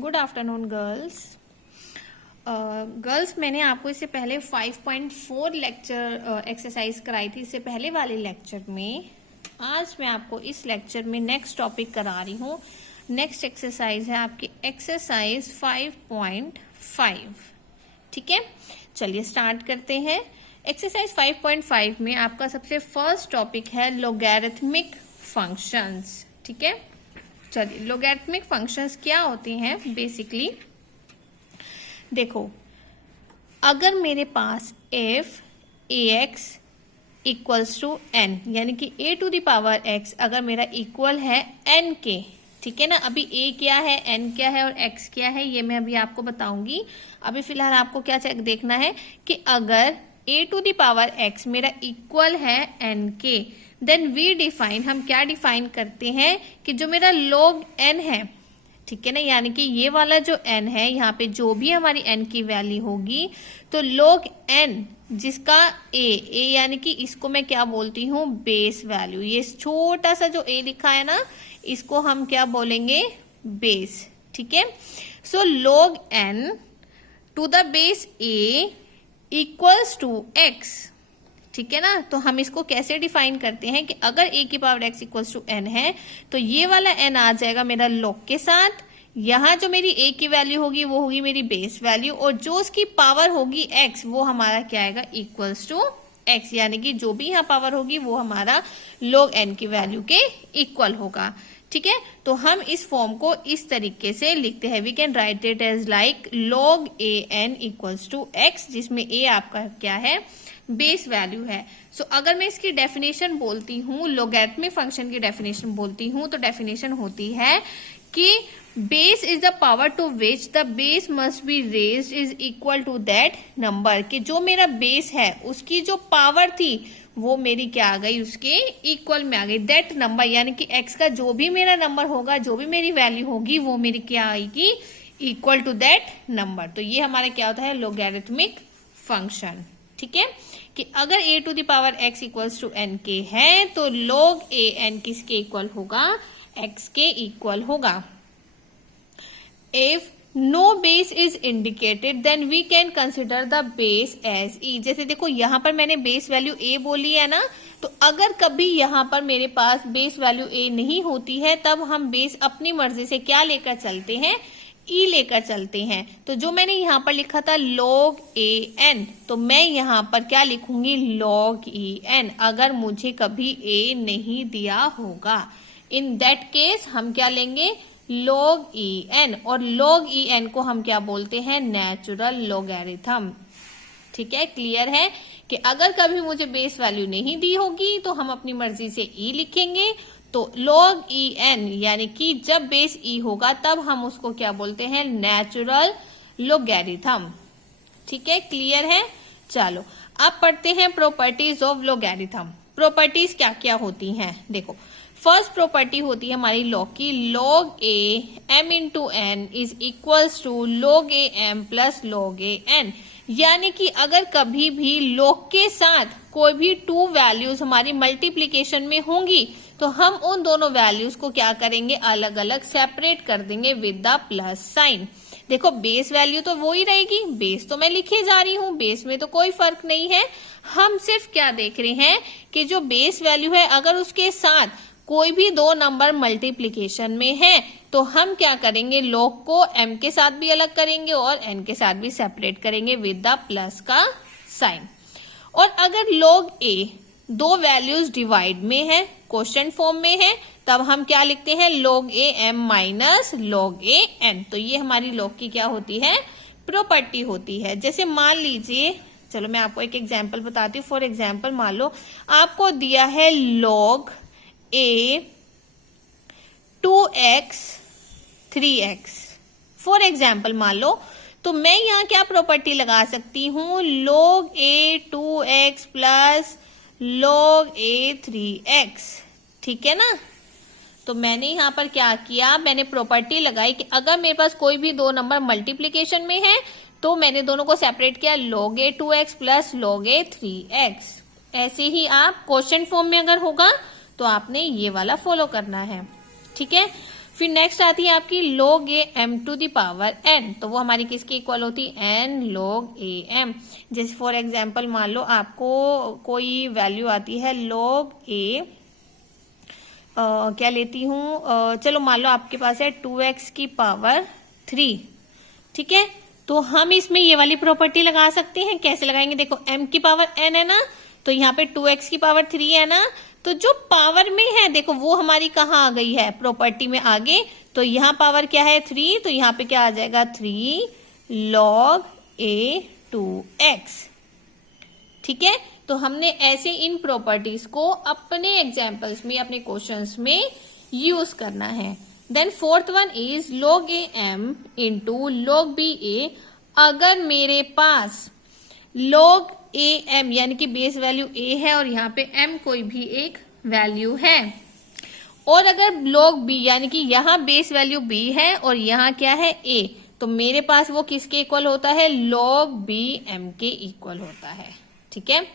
Good afternoon girls. Girls मैंने आपको इससे पहले 5.4 लेक्चर एक्सरसाइज कराई थी इससे पहले वाले लेक्चर में। आज मैं आपको इस लेक्चर में नेक्स्ट टॉपिक करा रही हूँ। नेक्स्ट एक्सरसाइज है आपकी एक्सरसाइज 5.5। ठीक है, चलिए स्टार्ट करते हैं। एक्सरसाइज 5.5 में आपका सबसे फर्स्ट टॉपिक है लोगैरिथमिक फंक्शंस। ठीक है, चलिए लोगैरिथमिक फंक्शंस क्या होते हैं बेसिकली। देखो, अगर मेरे पास F A X equals to N, यानी कि A to the power X अगर मेरा इक्वल है एन के, ठीक है ना। अभी ए क्या है, एन क्या है और एक्स क्या है, ये मैं अभी आपको बताऊंगी। अभी फिलहाल आपको क्या देखना है कि अगर ए टू द पावर एक्स मेरा इक्वल है एन के, देन वी डिफाइन, हम क्या डिफाइन करते हैं कि जो मेरा log n है, ठीक है ना, यानी कि ये वाला जो n है, यहाँ पे जो भी हमारी n की वैल्यू होगी, तो log n जिसका a यानी कि इसको मैं क्या बोलती हूँ, बेस वैल्यू। ये छोटा सा जो a लिखा है ना, इसको हम क्या बोलेंगे, बेस। ठीक है, so log n to the base a equals to x। ठीक है ना, तो हम इसको कैसे डिफाइन करते हैं कि अगर a की power x equals to n है, तो ये वाला n आ जाएगा मेरा log के साथ। यहाँ जो मेरी a की वैल्यू होगी वो होगी मेरी बेस वैल्यू, और जो उसकी पावर होगी x वो हमारा क्या आएगा, इक्वल्स टू x, यानी कि जो भी यहाँ पावर होगी वो हमारा log n की वैल्यू के इक्वल होगा। ठीक है, तो हम इस फॉर्म को इस तरीके से लिखते हैं। We can write it as like log a n equals to x, जिसमें a आपका क्या है, बेस वैल्यू है। सो अगर मैं इसकी डेफिनेशन बोलती हूँ, लोगैरिथमिक फंक्शन की डेफिनेशन बोलती हूँ, तो डेफिनेशन होती है कि base is the power to which the base must be raised is equal to that number, कि जो मेरा बेस है उसकी जो पावर थी वो मेरी क्या आ गई, उसके इक्वल में आ गई। दैट नंबर यानी कि x का जो भी मेरा नंबर होगा, जो भी मेरी वैल्यू होगी, वो मेरी क्या आएगी, इक्वल टू दैट नंबर। तो ये हमारा क्या होता है, लोगैरिथमिक फंक्शन। ठीक है, कि अगर a to the power x equals to n के है, तो log a n किसके इक्वल होगा, x के इक्वल होगा। If no base is indicated then we can consider the base as e। जैसे देखो यहाँ पर मैंने बेस वैल्यू a बोली है ना, तो अगर कभी यहाँ पर मेरे पास बेस वैल्यू a नहीं होती है, तब हम बेस अपनी मर्जी से क्या लेकर चलते हैं, e लेकर चलते हैं। तो जो मैंने यहाँ पर लिखा था log a n, तो मैं यहाँ पर क्या लिखूंगी, log e n, अगर मुझे कभी a नहीं दिया होगा। इन दैट केस हम क्या लेंगे, log e n, और log e n को हम क्या बोलते हैं, नेचुरल लोगैरिथम। ठीक है, क्लियर है कि अगर कभी मुझे बेस वैल्यू नहीं दी होगी तो हम अपनी मर्जी से e लिखेंगे। तो log e n यानी कि जब बेस e होगा तब हम उसको क्या बोलते हैं, नेचुरल लोगैरिथम। ठीक है, क्लियर है। चलो अब पढ़ते हैं प्रॉपर्टीज ऑफ लोगैरिथम। प्रॉपर्टीज क्या क्या होती हैं, देखो। फर्स्ट प्रॉपर्टी होती है हमारी log की, log a m into n is equals to log a m plus log a n, यानी कि अगर कभी भी log के साथ कोई भी टू वैल्यूज हमारी मल्टीप्लीकेशन में होंगी, तो हम उन दोनों वैल्यूज को क्या करेंगे, अलग अलग सेपरेट कर देंगे विद द प्लस साइन। देखो बेस वैल्यू तो वो ही रहेगी, बेस तो मैं लिखे जा रही हूँ, बेस में तो कोई फर्क नहीं है। हम सिर्फ क्या देख रहे हैं कि जो बेस वैल्यू है अगर उसके साथ कोई भी दो नंबर मल्टीप्लीकेशन में है, तो हम क्या करेंगे, log को m के साथ भी अलग करेंगे और n के साथ भी सेपरेट करेंगे विद द प्लस का साइन। और अगर log a दो वैल्यूज डिवाइड में है, क्वेश्चन फॉर्म में है, तब हम क्या लिखते हैं, log a m minus log a n। तो ये हमारी log की क्या होती है, प्रॉपर्टी होती है। जैसे मान लीजिए, चलो मैं आपको एक एग्जांपल बताती हूँ। फॉर एग्जांपल मान लो आपको दिया है log a 2x 3x, for example मान लो, तो मैं यहाँ क्या प्रॉपर्टी लगा सकती हूँ, log a 2x plus log a 3x। ठीक है ना, तो मैंने यहाँ पर क्या किया, मैंने प्रॉपर्टी लगाई कि अगर मेरे पास कोई भी दो नंबर मल्टीप्लीकेशन में है, तो मैंने दोनों को सेपरेट किया, log a 2x plus log a 3x। ऐसे ही आप क्वेश्चन फॉर्म में अगर होगा तो आपने ये वाला फॉलो करना है। ठीक है, फिर नेक्स्ट आती है आपकी log a m to the power n, तो वो हमारी किसके इक्वल होती है, n log a m। जैसे फॉर एग्जाम्पल मान लो आपको कोई वैल्यू आती है log a, क्या लेती हूँ, चलो मान लो आपके पास है 2x की पावर 3, ठीक है। तो हम इसमें ये वाली प्रॉपर्टी लगा सकते हैं। कैसे लगाएंगे, देखो m की पावर n है ना, तो यहाँ पे 2x की पावर 3 है ना, तो जो पावर में है देखो वो हमारी कहाँ आ गई है, प्रॉपर्टी में आगे। तो यहाँ पावर क्या है 3, तो यहाँ पे क्या आ जाएगा 3 log a 2x, ठीक है। तो हमने ऐसे इन प्रॉपर्टीज को अपने एग्जाम्पल्स में, अपने क्वेश्चंस में यूज करना है। Then fourth one is log a m into log b a। अगर मेरे पास log a m यानी कि बेस वैल्यू a है और यहाँ पे m कोई भी एक वैल्यू है, और अगर log b यानी कि यहाँ बेस वैल्यू b है और यहाँ क्या है a, तो मेरे पास वो किसके इक्वल होता है, log b m के इक्वल होता है, ठीक है।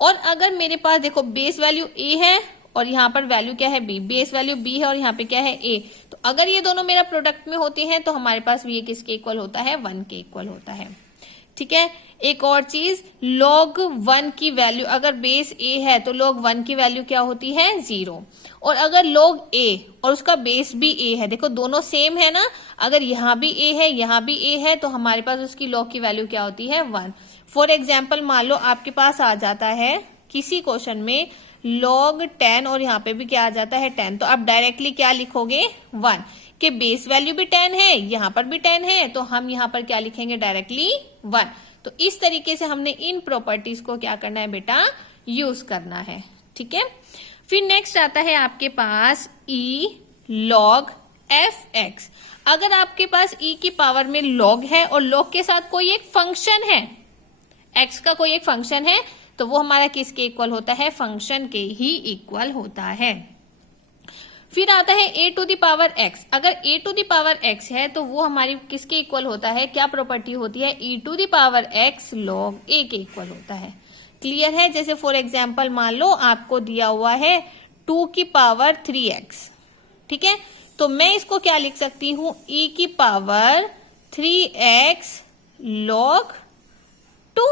और अगर मेरे पास देखो बेस वैल्यू a है और यहाँ पर वैल्यू क्या है b, बेस वैल्यू b है और यहाँ पे क्या है a, तो अगर ये दोनों मेरा प्रोडक्ट में होते हैं तो हमारे पास ये किसके इक्वल होता है, 1 के इक्वल होता है, ठीक है। एक और चीज, log 1 की वैल्यू अगर बेस a है तो log 1 की वैल्यू क्या होती है, 0। और अगर log a और उसका बेस भी a है, देखो दोनों सेम है ना, अगर यहाँ भी a है यहाँ भी a है, तो हमारे पास उसकी log की वैल्यू क्या होती है, 1। फॉर एग्जाम्पल मान लो आपके पास आ जाता है किसी क्वेश्चन में log 10 और यहाँ पे भी क्या आ जाता है 10, तो आप डायरेक्टली क्या लिखोगे, 1, कि बेस वैल्यू भी 10 है, यहाँ पर भी 10 है, तो हम यहाँ पर क्या लिखेंगे, डायरेक्टली 1। तो इस तरीके से हमने इन प्रॉपर्टीज को क्या करना है बेटा, यूज करना है, ठीक है। फिर नेक्स्ट आता है आपके पास e log fx। अगर आपके पास e की पावर में log है और log के साथ कोई एक फंक्शन है, x का कोई एक फंक्शन है, तो वो हमारा किसके इक्वल होता है, फंक्शन के ही इक्वल होता है। फिर आता है a to the power x। अगर a to the power x है तो वो हमारी किसके इक्वल होता है, क्या प्रॉपर्टी होती है, e to the power x log a के इक्वल होता है। क्लियर है। जैसे फॉर एग्जाम्पल मान लो आपको दिया हुआ है 2 की पावर 3x, ठीक है, तो मैं इसको क्या लिख सकती हूँ, e की पावर 3x log 2,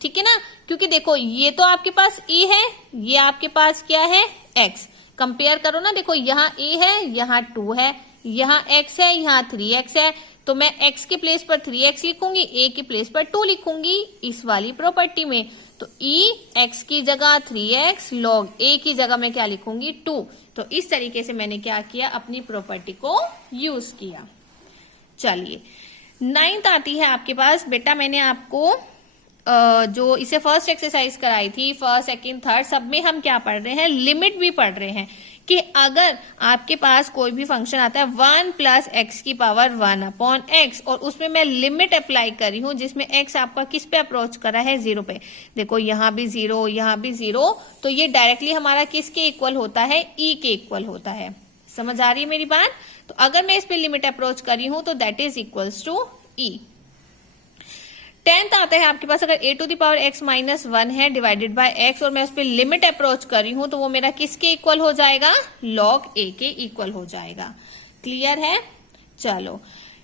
ठीक है ना, क्योंकि देखो ये तो आपके पास e है, ये आपके पास क्या है, x। कंपेयर करो ना, देखो यहाँ a है, यहाँ 2 है, यहाँ x है, यहाँ 3x है, तो मैं x के प्लेस पर 3x लिखूंगी, a के प्लेस पर 2 लिखूंगी इस वाली प्रॉपर्टी में। तो e x की जगह 3x log a की जगह मैं क्या लिखूंगी, 2। तो इस तरीके से मैंने क्या किया, अपनी प्रॉपर्टी को यूज किया। चलिए 9th आती है आपके पास बेटा, मैंने आपको जो इसे फर्स्ट एक्सरसाइज कराई थी, फर्स्ट सेकंड थर्ड सब में हम क्या पढ़ रहे हैं, लिमिट भी पढ़ रहे हैं कि अगर आपके पास कोई भी फंक्शन आता है 1 प्लस एक्स की पावर 1 अपॉन एक्स और उसमें मैं लिमिट अप्लाई करी हूं जिसमें एक्स आपका किस पे अप्रोच करा है, 0 पे। देखो यहाँ भी 0 यहाँ भी 0, तो ये डायरेक्टली हमारा किसके इक्वल होता है, ई के इक्वल होता है। समझ आ रही है मेरी बात। तो अगर मैं इस पे लिमिट अप्रोच करी हूं तो that is equals to e. 10th आता है आपके पास, अगर a to the power x minus 1 है डिवाइडेड बाय x और मैं उस पर लिमिट अप्रोच कर रही हूं तो वो मेरा किसके इक्वल हो जाएगा, log a के इक्वल हो जाएगा। क्लियर है। चलो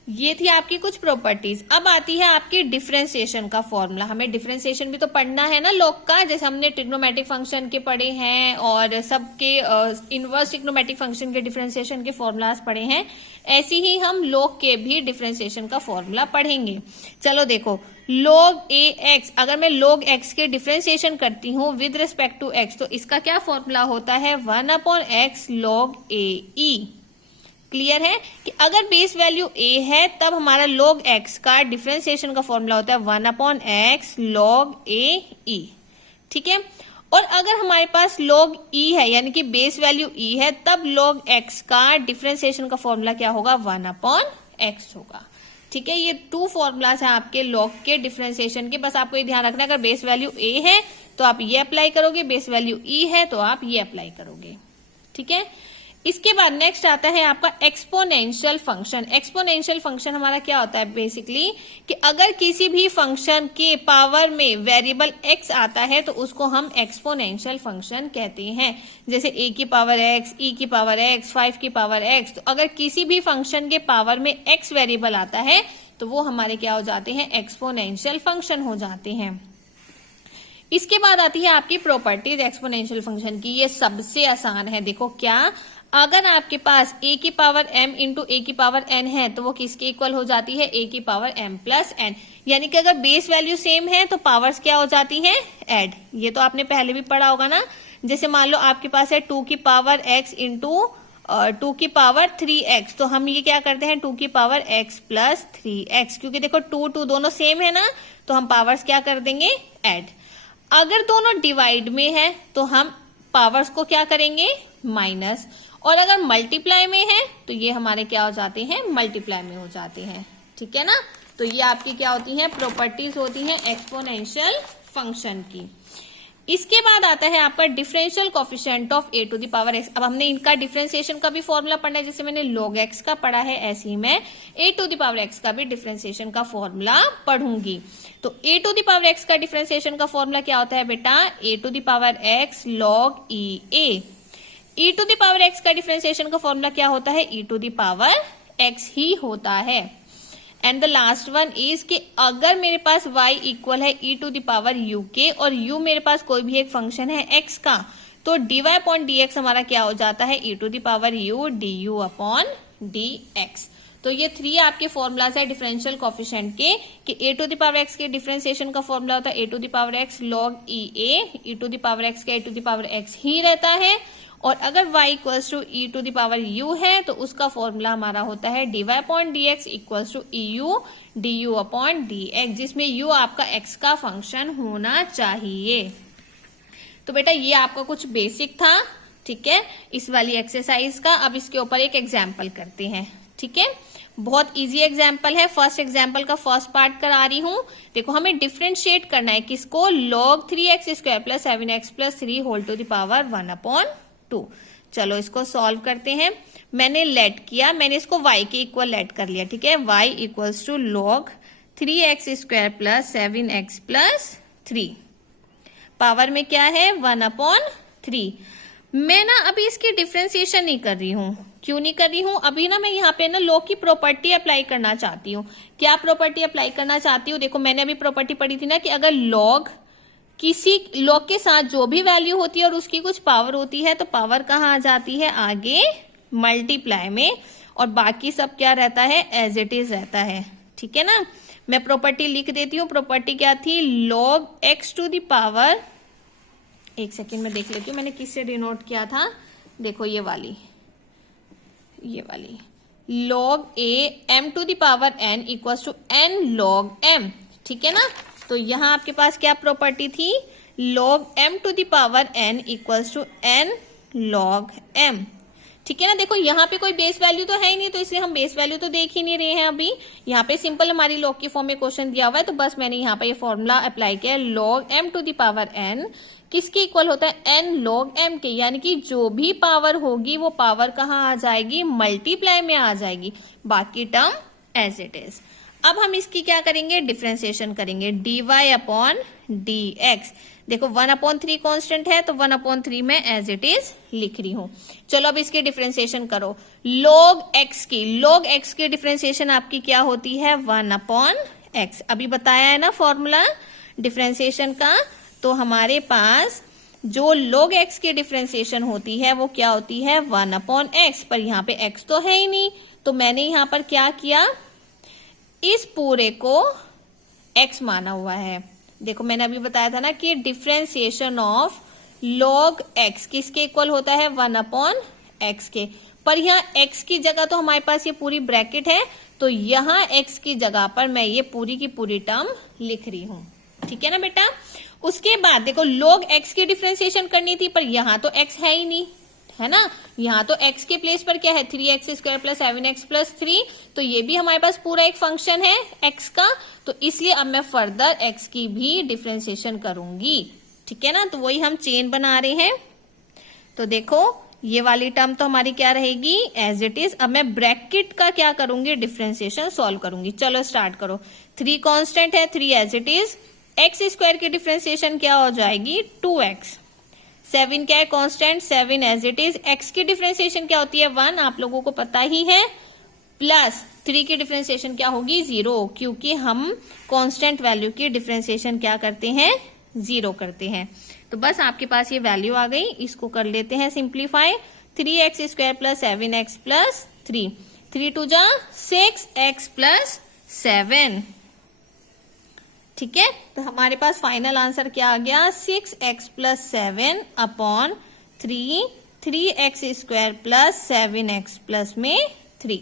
ये थी आपकी कुछ प्रॉपर्टीज। अब आती है आपकी डिफरेंशिएशन का फॉर्मूला। हमें डिफरेंशिएशन भी तो पढ़ना है ना log का, जैसे हमने ट्रिग्नोमेट्रिक फंक्शन के पढ़े हैं और सबके इनवर्स ट्रिग्नोमेट्रिक फंक्शन के डिफरेंशिएशन के फॉर्मूलाज पढ़े हैं, ऐसे ही हम log के भी डिफरेंशिएशन का फॉर्मूला पढ़ेंगे। चलो देखो log ax, अगर मैं log x के डिफरेंशिएशन करती हूँ विद रिस्पेक्ट टू x तो इसका क्या फॉर्मूला होता है, 1 upon x log ae। Clear है कि अगर बेस वैल्यू a है तब हमारा log x का डिफरेंशिएशन का फॉर्मूला होता है 1 अपॉन x log ae, ठीक है। और अगर हमारे पास log e है यानी कि बेस वैल्यू e है तब log x का डिफरेंशिएशन का फॉर्मूला क्या होगा, 1 अपॉन x होगा। ठीक है, ये 2 फॉर्मूलाज हैं आपके log के डिफरेंशिएशन के। बस आपको ये ध्यान रखना है अगर बेस वैल्यू a है तो आप ये अप्लाई करोगे, बेस वैल्यू e है तो आप ये अप्लाई करोगे। ठीक है, इसके बाद नेक्स्ट आता है आपका एक्सपोनेंशियल फंक्शन। एक्सपोनेंशियल फंक्शन हमारा क्या होता है बेसिकली कि अगर किसी भी फंक्शन के पावर में वेरिएबल x आता है तो उसको हम एक्सपोनेंशियल फंक्शन कहते हैं। जैसे a की पावर x, e की पावर x, 5 की पावर x। तो अगर किसी भी फंक्शन के पावर में x वेरिएबल आता है तो वो हमारे क्या हो जाते हैं, एक्सपोनेंशियल फंक्शन हो जाते हैं। इसके बाद आती है आपकी प्रॉपर्टीज एक्सपोनेंशियल फंक्शन की। ये सबसे आसान है। देखो क्या, अगर आपके पास a की पावर m इंटू a की पावर n है तो वो किसके इक्वल हो जाती है, a की पावर m प्लस n। यानी कि अगर बेस वैल्यू सेम है तो पावर्स क्या हो जाती हैं, ऐड। ये तो आपने पहले भी पढ़ा होगा ना। जैसे मान लो आपके पास है 2 की पावर x इंटू 2 की पावर 3x, तो हम ये क्या करते हैं 2 की पावर x प्लस 3x, क्योंकि देखो 2 दोनों सेम है ना, तो हम पावर्स क्या कर देंगे, ऐड। अगर दोनों डिवाइड में है तो हम पावर्स को क्या करेंगे, माइनस। और अगर मल्टीप्लाई में है तो ये हमारे क्या हो जाते हैं, मल्टीप्लाई में हो जाते हैं। ठीक है ना। तो ये आपकी क्या होती हैं, प्रॉपर्टीज होती हैं एक्सपोनेंशियल फंक्शन की। इसके बाद आता है आपका differential coefficient of a to the power x। अब हमने इनका डिफरेंशिएशन का भी फॉर्मूला पढ़ना है। जैसे मैंने log x का पढ़ा है, ऐसे ही मैं a to the power x का भी डिफरेंशिएशन का फॉर्मूला पढ़ूंगी। तो a to the power x का डिफरेंशिएशन का फॉर्मूला क्या होता है बेटा, a to the power x log e to the power x का डिफरेंशिएशन का फॉर्मूला क्या होता है, e to the power x ही होता है। And the last one is कि अगर मेरे पास y इक्वल है e to the power u के और u मेरे पास कोई भी एक फंक्शन है x का, तो dy अपॉन dx हमारा क्या हो जाता है, e to the power u du upon dx। तो ये 3 आपके फॉर्मूलाज है डिफरेंशियल कोफिशिएंट के, कि a to the power x के डिफरेंशिएशन का फॉर्मूला होता है a to the power x log e to the power x का a to the power x ही रहता है। और अगर y equals to e to the power u है तो उसका फॉर्मूला हमारा होता है dy upon dx equals to eu du upon dx, जिसमें u आपका x का फंक्शन होना चाहिए। तो बेटा ये आपका कुछ बेसिक था, ठीक है, इस वाली एक्सरसाइज का। अब इसके ऊपर एक एग्जाम्पल करते हैं। ठीक है, बहुत इजी एग्जाम्पल है। फर्स्ट एग्जाम्पल का फर्स्ट पार्ट करा रही हूं। देखो हमें डिफरेंशिएट करना है किसको, log 3x square plus 7x plus 3 whole to the power 1 upon 2। चलो इसको सॉल्व करते हैं। मैंने लेट किया, मैंने इसको y के इक्वल लेट कर लिया। ठीक है, y equals to log 3x square plus 7x plus 3, power में क्या है 1 अपॉन 3। मैं ना अभी इसकी डिफरेंशिएशन नहीं कर रही हूं। क्यों नहीं कर रही हूं, अभी ना मैं यहाँ पे ना log की प्रॉपर्टी अप्लाई करना चाहती हूँ। क्या प्रॉपर्टी अप्लाई करना चाहती हूँ, देखो मैंने अभी प्रॉपर्टी पढ़ी थी ना कि अगर log किसी log के साथ जो भी वैल्यू होती है और उसकी कुछ पावर होती है तो पावर कहाँ आ जाती है, आगे मल्टीप्लाई में, और बाकी सब क्या रहता है, एज इट इज रहता है। ठीक है ना। मैं प्रॉपर्टी लिख देती हूँ। प्रॉपर्टी क्या थी, log x to the power, एक सेकेंड में देख लेती हूँ मैंने किससे डिनोट किया था। देखो ये वाली log a m to the power n equals to n log m। ठीक है ना। तो यहाँ आपके पास क्या प्रॉपर्टी थी, log m to the power n equals to n log m। ठीक है ना। देखो यहाँ पे कोई बेस वैल्यू तो है ही नहीं, तो इसलिए हम बेस वैल्यू तो देख ही नहीं रहे हैं अभी। यहाँ पे सिंपल हमारी log की फॉर्म में क्वेश्चन दिया हुआ है, तो बस मैंने यहाँ पे ये फॉर्मूला अप्लाई किया, log m to the power n किसके इक्वल होता है, n log m के। यानी कि जो भी पावर होगी वो पावर कहाँ आ जाएगी, मल्टीप्लाई में आ जाएगी, बाकी टर्म एज इट इज। अब हम इसकी क्या करेंगे, डिफरेंशिएशन करेंगे, dy अपॉन dx। देखो 1 अपॉन 3 कॉन्स्टेंट है तो 1 अपॉन 3 में एज इट इज लिख रही हूं। चलो अब इसकी डिफरेंशिएशन करो। log x की डिफरेंशिएशन आपकी क्या होती है, 1 अपॉन x। अभी बताया है ना फॉर्मूला डिफरेंशिएशन का। तो हमारे पास जो log x की डिफरेंशिएशन होती है वो क्या होती है, 1 अपॉन x। पर यहाँ पे x तो है ही नहीं, तो मैंने यहाँ पर क्या किया, इस पूरे को x माना हुआ है। देखो मैंने अभी बताया था ना कि डिफरेंशिएशन ऑफ log x किसके इक्वल होता है, 1 अपॉन x के। पर यहाँ x की जगह तो हमारे पास ये पूरी ब्रैकेट है, तो यहाँ x की जगह पर मैं ये पूरी की पूरी टर्म लिख रही हूं। ठीक है ना बेटा। उसके बाद देखो log x की डिफरेंशिएशन करनी थी, पर यहाँ तो x है ही नहीं, है ना। यहाँ तो x के प्लेस पर क्या है, 3x square plus 7x plus 3। तो ये भी हमारे पास पूरा एक फंक्शन है x का, तो इसलिए अब मैं फर्दर x की भी डिफरेंशिएशन करूंगी। ठीक है ना। तो वही हम चेन बना रहे हैं। तो देखो ये वाली टर्म तो हमारी क्या रहेगी, एज इट इज। अब मैं ब्रैकेट का क्या करूंगी, डिफरेंशिएशन सॉल्व करूंगी। चलो स्टार्ट करो। 3 कांस्टेंट है, 3 as it is. X square की डिफरेंशिएशन क्या हो जाएगी, 2x। 7 क्या है constant, 7 as it is. X की डिफरेंशिएशन क्या होती है, 1, आप लोगों को पता ही है। प्लस 3 की डिफरेंशिएशन क्या होगी, 0, क्योंकि हम कांस्टेंट वैल्यू की डिफरेंशिएशन क्या करते हैं, 0 करते हैं। तो बस आपके पास ये वैल्यू आ गई, इसको कर लेते हैं simplify. 3x square plus 7x plus 3, 3 2 जा 6x प्लस 7। ठीक है, तो हमारे पास फाइनल आंसर क्या आ गया, 6x plus 7 upon 3, 3x square plus 7x plus में 3।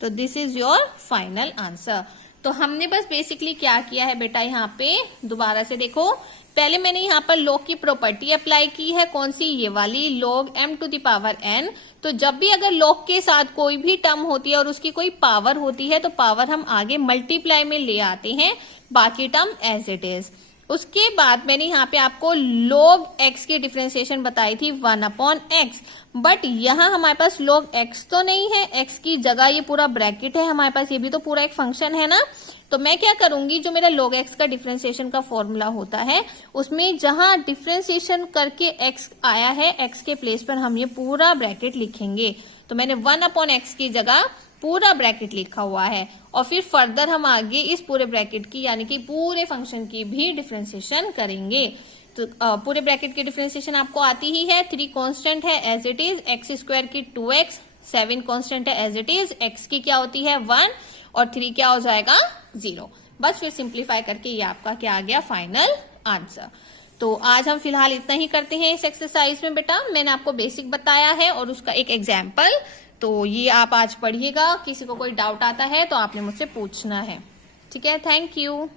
तो this is your final answer. तो हमने बस बेसिकली क्या किया है बेटा, यहाँ पे दोबारा से देखो, पहले मैंने यहाँ पर log की प्रॉपर्टी अप्लाई की है, कौन सी, ये वाली, log m to the power n। तो जब भी अगर log के साथ कोई भी टर्म होती है और उसकी कोई पावर होती है तो पावर हम आगे मल्टीप्लाई में ले आते हैं, बाकी टर्म एज इट इज। उसके बाद मैंने यहाँ पे आपको log x की डिफरेंशिएशन बताई थी 1 अपॉन x, बट यहाँ हमारे पास log x तो नहीं है, x की जगह ये पूरा ब्रैकेट है हमारे पास, ये भी तो पूरा एक फंक्शन है ना। तो मैं क्या करूंगी, जो मेरा log x का डिफरेंशिएशन का फॉर्मूला होता है उसमें जहां डिफरेंशिएशन करके x आया है, x के प्लेस पर हम ये पूरा ब्रैकेट लिखेंगे। तो मैंने 1 अपॉन x की जगह पूरा ब्रैकेट लिखा हुआ है, और फिर फर्दर हम आगे इस पूरे ब्रैकेट की यानी कि पूरे फंक्शन की भी डिफरेंशिएशन करेंगे। तो पूरे ब्रैकेट की डिफरेंशिएशन आपको आती ही है। 3 कांस्टेंट है as it is, x square की 2x, 7 कांस्टेंट है एज इट इज, x की क्या होती है 1, और 3 क्या हो जाएगा 0। बस फिर सिंप्लीफाई करके ये आपका क्या आ गया, फाइनल आंसर। तो आज हम फिलहाल इतना ही करते हैं इस एक्सरसाइज में बेटा। मैंने आपको बेसिक बताया है और उसका एक एग्जाम्पल, तो ये आप आज पढ़िएगा। किसी को कोई डाउट आता है तो आपने मुझसे पूछना है। ठीक है, थैंक यू।